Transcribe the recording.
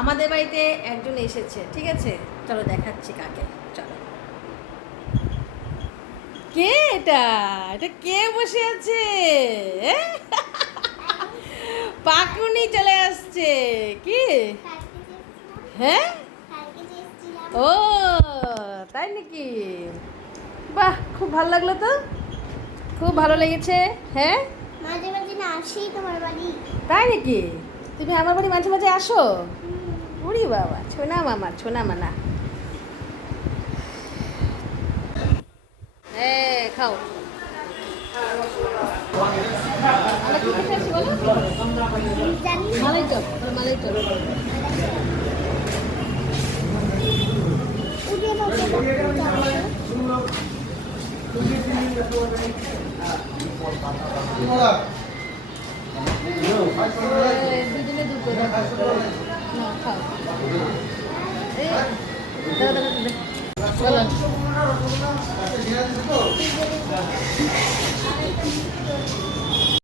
আমাদের বাড়িতে একজন এসেছে, ঠিক আছে? চলো দেখাচ্ছি কাকে। চলো, কে এটা? এটা কে বসে আছে? এ? পাকুনি চলে আসছে। কি? হ্যাঁ, ও তাই নাকি? বাহ, খুব ভালো লাগলো তো, খুব ভালো লেগেছে। হ্যাঁ, মাঝে মাঝে না আসি তোমার বাড়ি। তাই নাকি? তুমি আমার বাড়ি মাঝে মাঝে আসো? উরি বাবা, ছোনা মামা, ছোনা মানা। হ্যাঁ, খাও। আমরা কি খেতে আসছি বলো? জানি না। মালাই চপ, মালাই চপ। উঠে বসে দুজনে দুটো না, খাও। এই, দাও দাও দাও, চলো।